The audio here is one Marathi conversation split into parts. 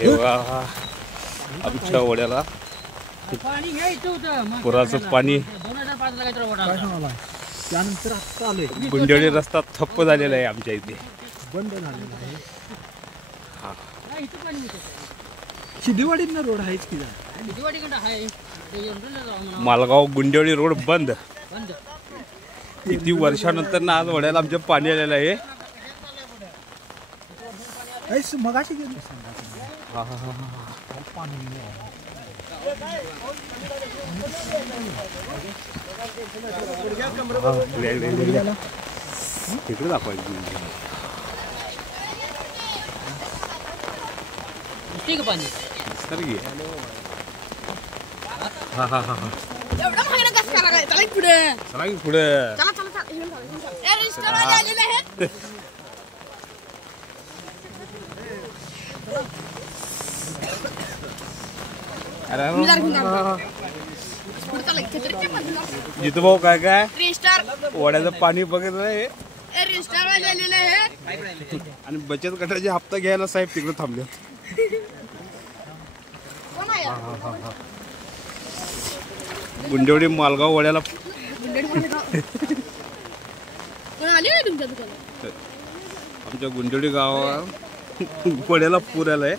हे बघा आमच्या ओढ्याला पुराचं पाणी त्यानंतर आता आलोय. गुंडेवाडी रस्ता ठप्प झालेला आहे आमच्या इथे. बंद झालेला आहे. शिदेवाडीनं रोड आहेच की मालगाव गुंडेवाडी रोड बंद. किती वर्षानंतर ना आज ओढ्याला आमच्या पाणी आलेलं आहे. मगाशी तिकडे दाखवायची पाणी हा हा हा हा एवढा महिना कस करायला चला पुढे चला की पुढे. चला चला ए रिस्टॉरंट आलेले आहेत. जितू भाऊ काय काय रिस्टार ओढ्याचं पाणी बघितलंय रिस्टार आलेले आहेत. आणि बचत गटाचे हप्ता घ्यायला साहेब तिकडे थांबले. गुंडेवाडी मालगाव ओढ्याला आमच्या गुंडेवाडी गावात ओढ्याला पूर आलाय.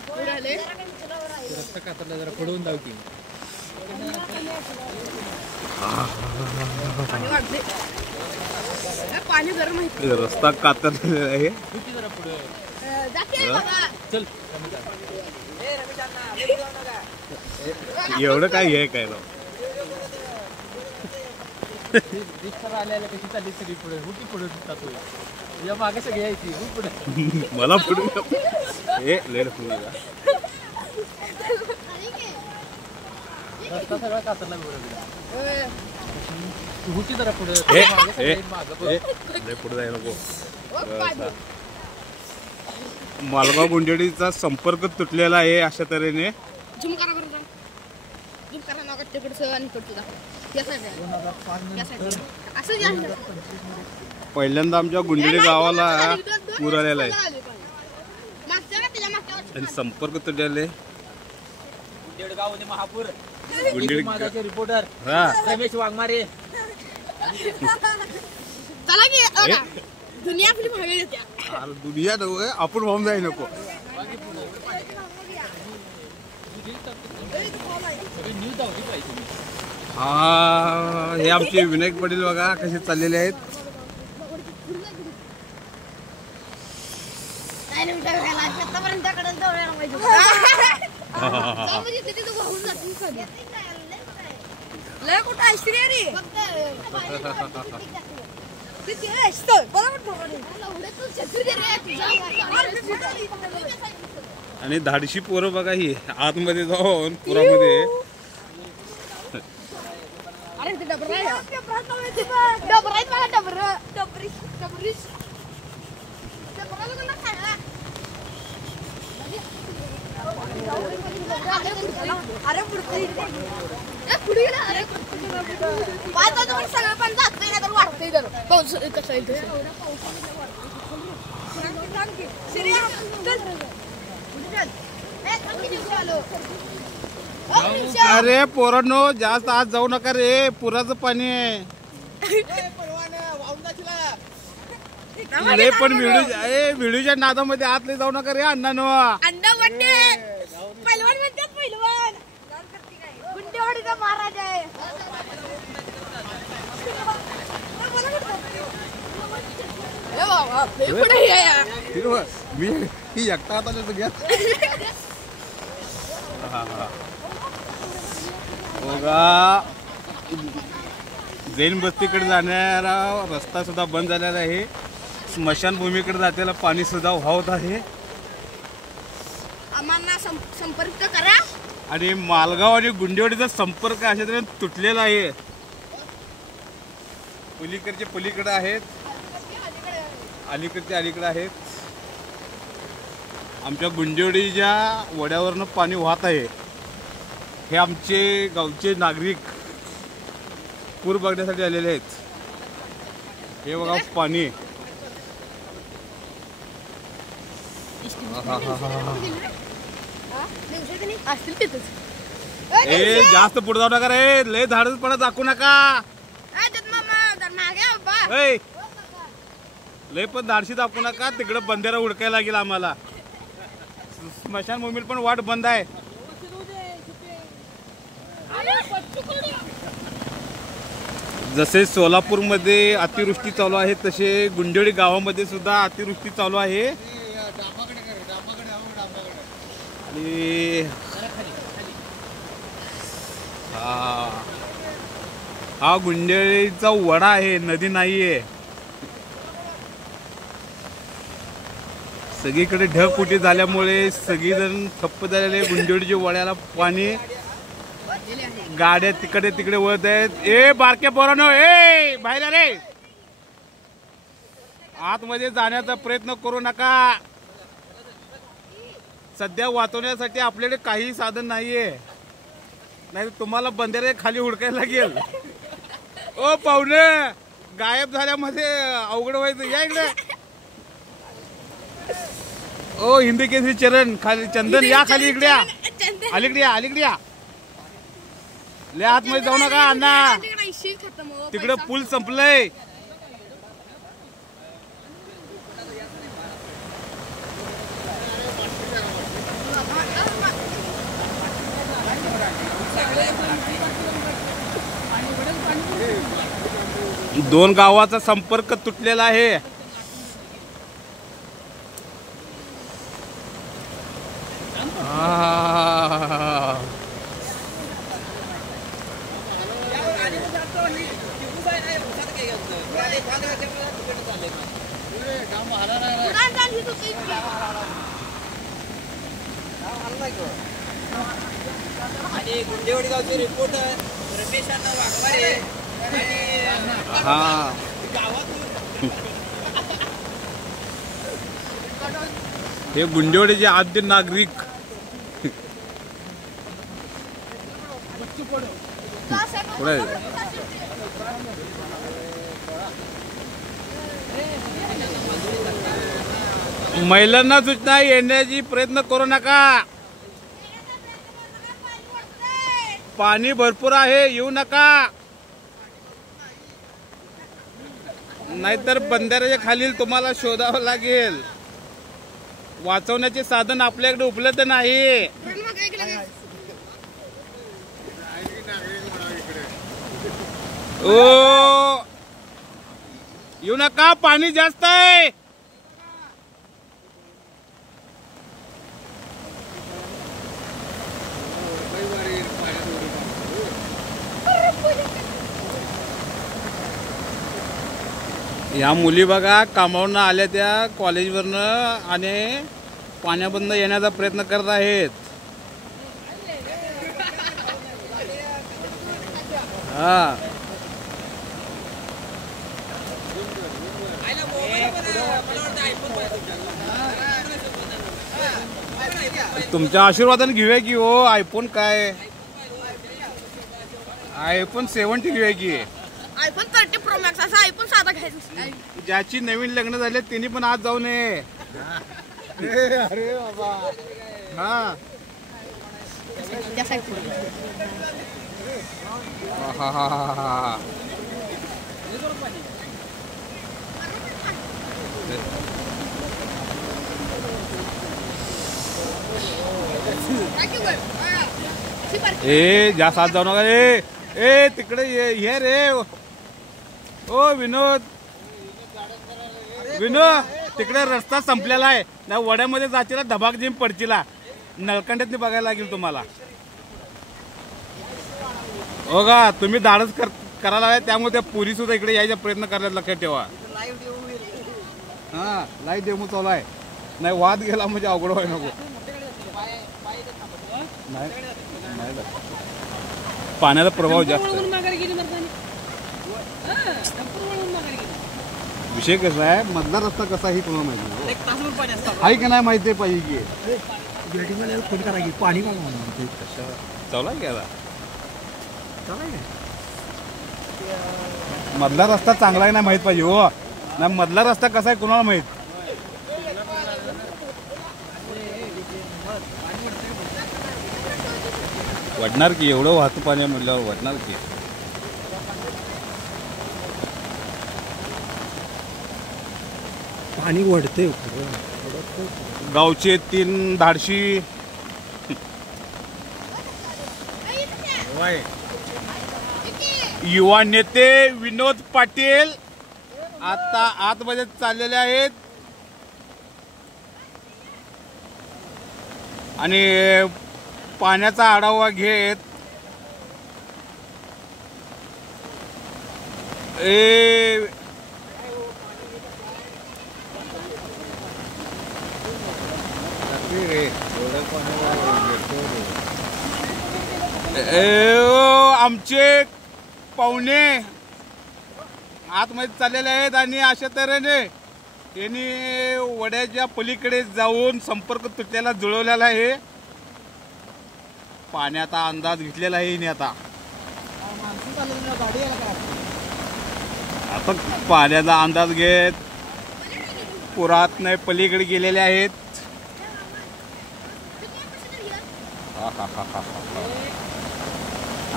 जरा पडवून जाऊ की पाणी गरम आहे. रस्ता कातरलेला आहे. एवढं काय आहे काय ना आल्याला कशी चालली सगळी पुढे हुटी पुढे जातोय. या मागे सगळी यायची पुढे मला पुढे हे लेट पुढे रस्ता सगळा कातरला हुटी जरा पुढे पुढे जायला नको. मालगाव गुंडेवाडीचा संपर्क तुटलेला आहे. अशा तऱ्हेने झूम करा बरं झूम करा ना तिकडचं आणि इकडचं पहिल्यांदा आमच्या गुंडेवाडी गावाला पूर आलेला आहे आणि संपर्क तुटलेले. महापूर गुंडेवाडी रिपोर्टर हा रमेश वाघमारे. चला की दुनिया आपली भावी येते. दुनिया नव्हे आपण होऊन जाई नको. हा हे आमचे विनायक पाटील बघा कसे चाललेले आहेत. आणि धाडशी पोरं बघा ही आतमध्ये जाऊन पुरामध्ये. अरे ते डबर आहे मला डबरी अरे पुढे अरे पाच वाजता सगळं पण जात नाही तर वाटतंय तर पाऊस कसं येईल अरे पोरांनो जास्त आत जाऊ नका रे पुराचं पाणी आहे. अरे पण व्हिडिओच्या नादामध्ये आतले जाऊ नका रे अण्णानो. अंडा वाटते पहिलवान म्हणतात पहिलवान गुंडेवाडीचा महाराज आहे. मी ही एकटा आता घ्या बघा. जैन बस्तीकडे जाणारा रस्ता सुद्धा बंद झालेला आहे. स्मशानभूमीकडे जातेला पाणी सुद्धा वाहत आहे. आम्हाला संपर्क करा. आणि मालगाव आणि गुंडेवाडीचा संपर्क अशा तऱ्हेने तुटलेला आहे. पलीकडचे पलीकडे आहेत अलीकडचे अलीकडे आहेत. आमच्या गुंडेवाडीच्या वड्यावरनं पाणी वाहत आहे. हे आमचे गावचे नागरिक पूर बघण्यासाठी आलेले आहेत. हे बघा पाणी. असतील तिथेच. ए जास्त पुढे जाऊ नका रे, लय झाडच पडत दाखवू नका. ए लय पण धाडशी दाखवू नका, तिकडे बंदेरा उडकायला लागेल आम्हाला. स्मशानभूमीत पण वाट बंद आहे. जसे सोलापूरमध्ये अतिवृष्टी चालू आहे तसे गुंजोडी गावामध्ये सुद्धा अतिवृष्टी चालू आहे. आणि हा गुंजोडीचा वडा आहे, नदी नाहीये. सगळीकडे ढगफुटी झाल्यामुळे सगळीजण ठप्प झालेले. गुंजोडीच्या वड्याला पाणी, गाड्या तिकडे तिकडे वळत आहेत. ए बारक्या पोरांनो, ए बाहेर रे, आतमध्ये जाण्याचा प्रयत्न करू नका. सध्या वाचवण्यासाठी आपल्याकडे काही साधन नाहीये, नाही तुम्हाला बंदेरे खाली हुडकायला लागेल. ओ पाहुणे, गायब झाल्यामध्ये अवघड व्हायचं. या इकडे. ओ हिंदी केसरी चरण खाली, चंदन या खाली, इकडे या, अलीकडे या, अलीकडे या. ले आतमध्ये जाऊ नका अण्णा, तिकडे पूल संपलंय. दोन गावाचा संपर्क तुटलेला आहे. आणि गुंडेवाडी गावचे रिपोर्टर रमेश अण्णा वाघमारे हा हे गुंडेवाडीचे आद्य नागरिक. पुढे महिलांना सूचना, येण्याची प्रयत्न करू नका. पाणी भरपूर आहे, येऊ नका, नाहीतर बंधाऱ्याच्या खाली तुम्हाला शोधावं लागेल. वाचवण्याचे साधन आपल्याकडे उपलब्ध नाही. ओ येऊ नका, पाणी जास्त आहे. या मुली बघा कामावरनं आल्या त्या कॉलेजवरनं आणि पाण्याबंद येण्याचा प्रयत्न करत आहेत. हा तुमच्या आशीर्वादाने घेऊया की हो. आयफोन काय, आयफोन 70 घेऊया की. आयफोन 30 प्रो मॅक्स असा आयफोन साधा घ्यायचा. ज्याची नवीन लग्न झाले त्यांनी पण आज जाऊ नये. अरे बाबा हा ए जा साथ जाऊ नका. ए तिकडे ये रे. ओ विनोद, तिकडे रस्ता संपलेला आहे ना. वड्यामध्ये जाचीला धबाक जिम पडचीला, नळकंड्यात बघायला लागेल तुम्हाला. हो का, तुम्ही धाडस करायला आहे त्यामुळे त्या पुरी सुद्धा इकडे यायचा प्रयत्न करायला लक्षात ठेवा. हा लाईव्ह डेमो चालू आहे. नाही वाद गेला म्हणजे अवघड व्हाय नको. नाही पाण्याचा प्रभाव जास्त आहे. विषय कसा आहे, मधला रस्ता कसा ही तुम्हाला माहिती आहे की नाही माहिती पाहिजे की फोन करा की पाणी चालू गेला. मधला रस्ता चांगला आहे ना माहित पाहिजे हो. ना मधला रस्ता कसा आहे कुणाला माहित. वाढणार की एवढं वाहतूक पाणी म्हटल्यावर वाढणार की. पाणी वाढते गावचे 3 धाडशी युवा नेते विनोद पाटील आता आतमध्ये चाललेले आहेत आणि पाण्याचा आढावा घेत आमचे पाहुणे आतमध्ये चाललेले आहेत आणि अशा तऱ्हेने त्यांनी वड्याच्या पलीकडे जाऊन संपर्क तुटल्याला जुळवलेला आहे. पाण्याचा अंदाज घेतलेला आहे आता पाण्याचा अंदाज घेत पुरात नाही पलीकडे गेलेले आहेत.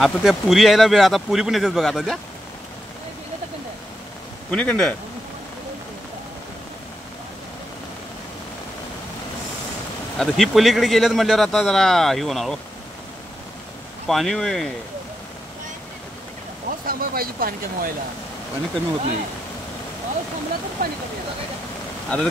आता त्या पुरी यायला वेळ आता पुरी पण येतात बघा आता त्या पुणेकंड आता ही पलीकडे गेल्यात म्हटल्यावर आता जरा ही होणार हो पाणी पाहिजे पाणी कमी व्हायला. पाणी कमी होत नाही आता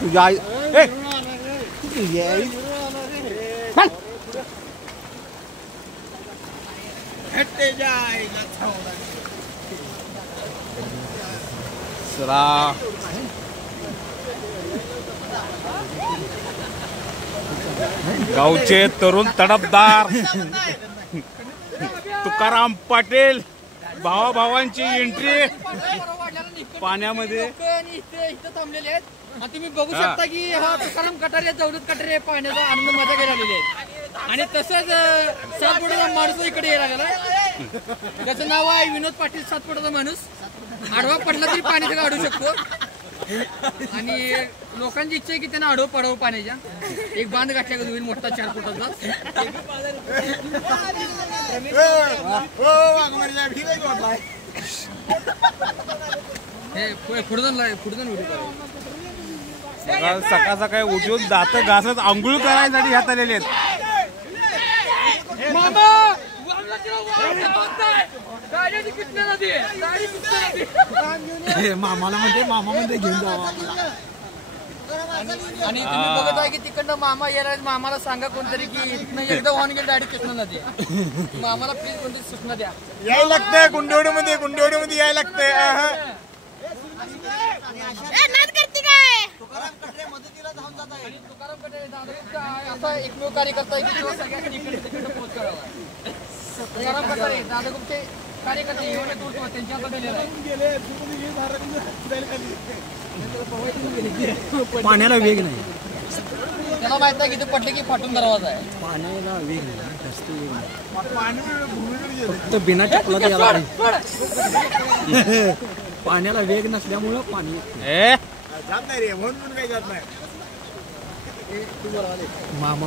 तुझ्या आई सरा गावचे तरुण तडफदार तुकाराम पाटील भावाभावांची एंट्री पाण्यामध्ये थांबलेले आहेत. तुम्ही बघू शकता की हा तुकाराम कटारे दौलत कटारे पाण्याचा आनंद मजा घ्यायला आलेले आहेत आणि तसंच सातपुड्याचा माणूस इकडे यायला लागला. त्याचं नाव आहे विनोद पाटील सातपुड्याचा माणूस. आडवा पडला तरी पाण्याचा अडू शकतो आणि लोकांची इच्छा आहे की त्यांना आडवं पडावं पाण्याच्या. एक बांध गाठल्या का होईल मोठा 4 फुटाचा. सकाळ सकाळी उठून दात घासत आंघोळ करायसाठी ह्यात आलेले आहेत. मामाला म्हणते मामा म्हणते घेऊन जावा. आणि तुम्ही बघत आहे की तिकडनं मामा यायला मामाला सांगा कोणतरी की तिथनं एकदा वाहून गेलं डायरेक्ट कृष्णा नदी. मामाला प्लीज कोणतरी सूचना द्या. यायला लागतंय गुंडवडीमध्ये यायला लागतंय. तुकाराम कटरे मदतीला धावून जात आहे. तुकाराम कटरे दादागुप्ता असा एकमेव कार्यकर्ता आहे की तो सगळ्यांनी इकडे तिकडे पोहोच करावा. तुकाराम कटरे दादागुप्ते कार्यकर्ते एवढे दूर त्यांच्या हातात दिलेला आहे. पाण्याला वेग नाही. त्याला माहित आहे की ते पडले की फाटून दरवाजा आहे. पाण्याला वेग नाही जास्त वेग नाही. फक्त बिना चपला याला पाण्याला वेग नसल्यामुळं पाणी जात नाही रे म्हणून काही जात नाही. मामा